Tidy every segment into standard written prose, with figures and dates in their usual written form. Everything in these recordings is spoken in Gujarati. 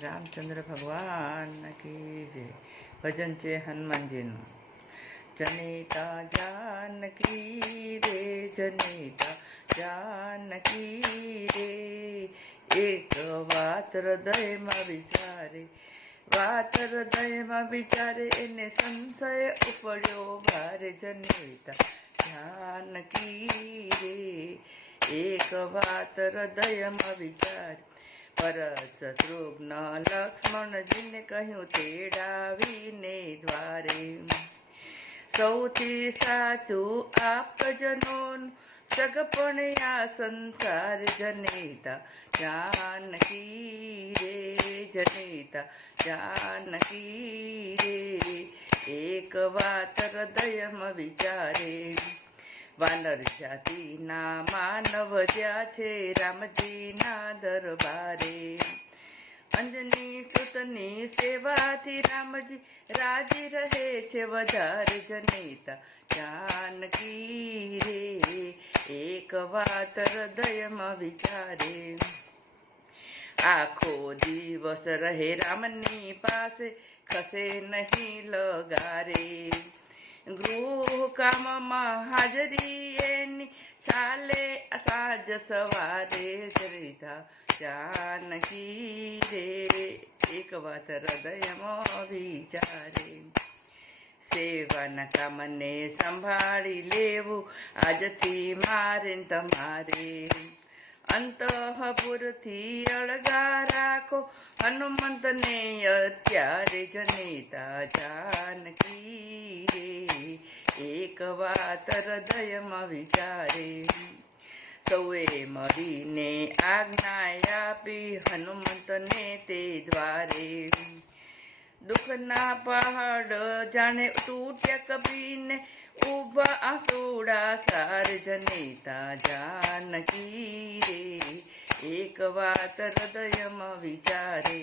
રામચંદ્ર ભગવાન કી જય. ભજન છે હનુમાનજીનું. જનેતા જાનકી રે, જનેતા જાનકી રે, એક વાત હૃદયમાં વિચારે, વાત હૃદયમાં વિચારે, એને સંશય ઉપડ્યો ભારે. જનેતા જાનકી રે, એક વાત હૃદયમાં વિચારે, પરત શત્રુઘ્ન લક્ષ્મણજીને કહ્યું તેડાવીને દ્વારે. સૌથી સાચું આપજનોનું સગપણ આ સંસાર. જનેતા જાનકી રે, જનેતા જાનકી રે, એક વાત હૃદયમાં વિચારે. વાનર જાતિના માનવ જ્યાં છે રામજીના દરબારે. અંજની સુતની સેવાથી રામજી રાજી રહે છે વધારે. જનેતા જાનકી રે, એક વાત હૃદયમાં વિચારે. આખો દિવસ રહે રામની પાસે, ખસે નહીં લગારે. ગૃહ કામમાં હાજરી એની ચાલે સાંજ સવારે. જનેતા જાનકી રે, એક વાત હૃદયમાં વિચારે. સેવાના કામને સંભાળી લેવું આજથી મારે તમારે. અંતઃપુરથી અળગા રાખો હનુમંતને અત્યારે. જનેતા જાનકી રે, એક વાત હૃદયમાં વિચારે. સૌએ મળીને આજ્ઞા આપી હનુમંતને તે દ્વારે. દુઃખના પહાડ જાણે તૂટ્યા કબીને, ઉભા આંસુડા સાર. જનેતા જાનકી રે, એક વાત હૃદયમાં વિચારે.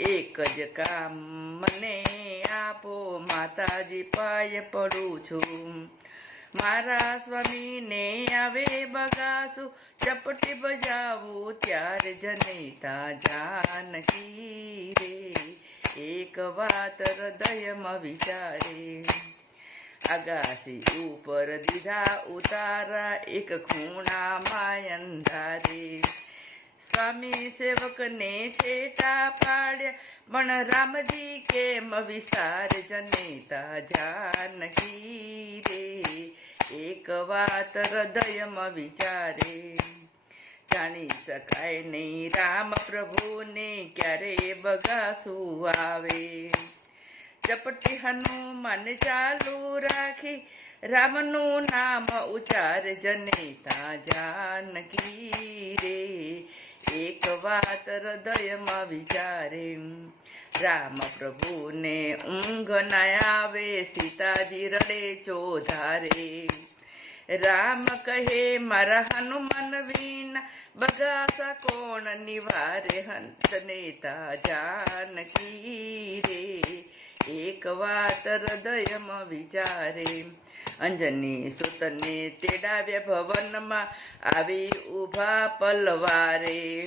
એક જ કામ મને આપો માતાજી, પાય પડું છું. મારા સ્વામીને આવે બગાસું, ચપટી બજાવું ત્યારે. જનેતા જાનકી રે, એક વાત હૃદયમાં વિચારે. આગાસી ઉપર દીધા ઉતારા, એક ખૂણામાં અંધારે. સ્વામી સેવકને છેટા પાડ્યા, પણ રામજી કેમ વિસાર. જનેતા જાનકી રે, એક વાત હૃદયમાં વિચારે. જાણી શકાય નહીં રામ પ્રભુને ક્યારે બગાસું આવે. ચપટી હનુમાન ચાલુ રાખી રામનું નામ ઉચ્ચાર. જનેતા જાનકી રે, એક વાત હૃદયમાં વિચારે. રામ પ્રભુને ઊંઘ ના આવે, સીતાજી રડે ચોધારે. રામ કહે મારા હનુમાન વિના બગાસા કોણ નિવારે. જનેતા જાનકી રે, એક વાત હૃદયમાં વિચારે. અંજની સુતને તેડાવ્યા ભવનમાં, આવી ઉભા પલવારે.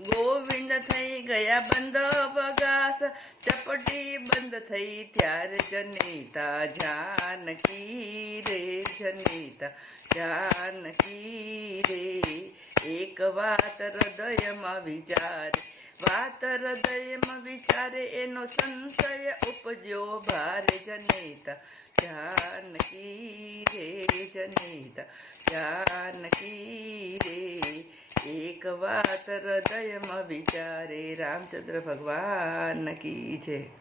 ગોવિંદ થઈ ગયા બંધ બગાસ, ચપટી બંધ થઈ ત્યારે. જનેતા જાનકી રે, જનેતા જાનકી રે, એક વાત હૃદયમાં વિચારે. વાત હૃદયમાં વિચારે, એનો સંશય ઉપજ્યો ભારે. જનેતા જાનકી રે, જનેતા જાનકી રે, એક વાત હૃદયમાં વિચારે. રામચંદ્ર ભગવાન કી જય.